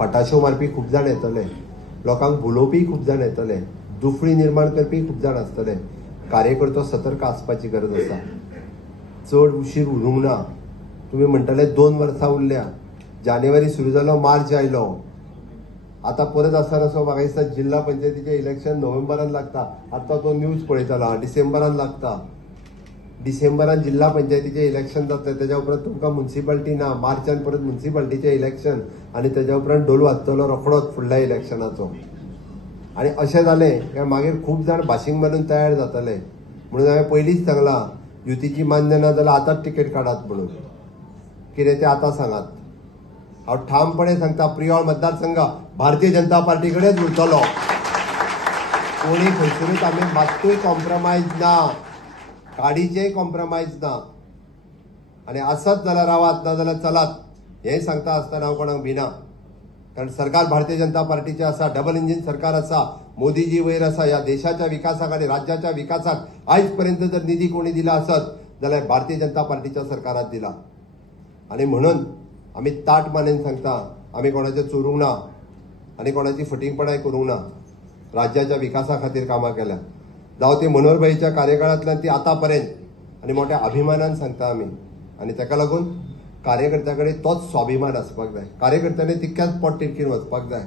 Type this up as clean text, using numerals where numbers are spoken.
फटाशो मारपी खूब जाण येतले, लोकांक भुलोवपी खूब जाण येतले, दुफळी निर्माण करपी खूब जाण आसतले. कार्यकर्तो सतर्क आसपाची गरज आसा. चड उशीर उरूंक ना. तुम्ही म्हणटले 2 वर्सां उरल्या. जानेवारी सुरू जालो, मार्च आयलो. आता परत आसता असो म्हाका दिसता जिल्हा पंचायतीचे इलेक्शन नोव्हेंबरान लागता. आता तो न्यूज पळयतालो डिसेंबरान लागता. डिसेंबरान जिल्हा पंचायतीचे इलेक्शन जातले. त्याच्या उपरांत तुमकां म्युन्सिपालिटी ना. मार्चान परत म्युन्सिपालिटीचे इलेक्शन आनी त्याच्या उपरांत ढोल वाजतलो रोखडोच फुडल्या इलेक्शनाचो. आनी अशें जालें काय मागीर खूब जाण भाशींग मारून तयार जातले. म्हणून हांवें पयलींच सांगलां युतीची मान्य ना जाल्यार आतांच तिकेट काडात म्हणून. कितें तें आतां सांगात. हांव ठामपणे सांगता, प्रियोळ मतदारसंघ भारतीय जनता पार्टी कडेच उरतलो. कोणी खंयसरूच आमी मात्तूय कॉम्प्रमायज ना, काडीचेय कॉम्प्रमायज ना. आनी आसत जाल्यार रावात, ना जाल्यार चलात हें सांगता आसतना हांव कोणाक भिना. कारण सरकार भारतीय जनता पार्टीचें आसा, डबल इंजिन सरकार आसा, मोदीजी वयर आसा. ह्या देशाच्या विकासाक आनी राज्याच्या विकासाक आयज पर्यंत जर निधी कोणी दिला आसत जाल्यार भारतीय जनता पार्टीच्या सरकारात दिला. आनी म्हणून आमी ताट मानेन सांगता, आमी कोणाचें चोरूंक ना आनी कोणाची फटिंगपणाय करूंक ना. राज्याच्या विकासा खातीर कामां केल्या. जावं ती मनोहरभाईच्या कार्यकाळांतल्यान ती आतापर्यंत आनी मोठ्या अभिमानान सांगता आमी. आनी ताका लागून कार्यकर्त्याकडे तोच स्वाभिमान आसपाक जाय. कार्यकर्त्यांनी तितक्याच पोट तिडकीन वचपाक जाय.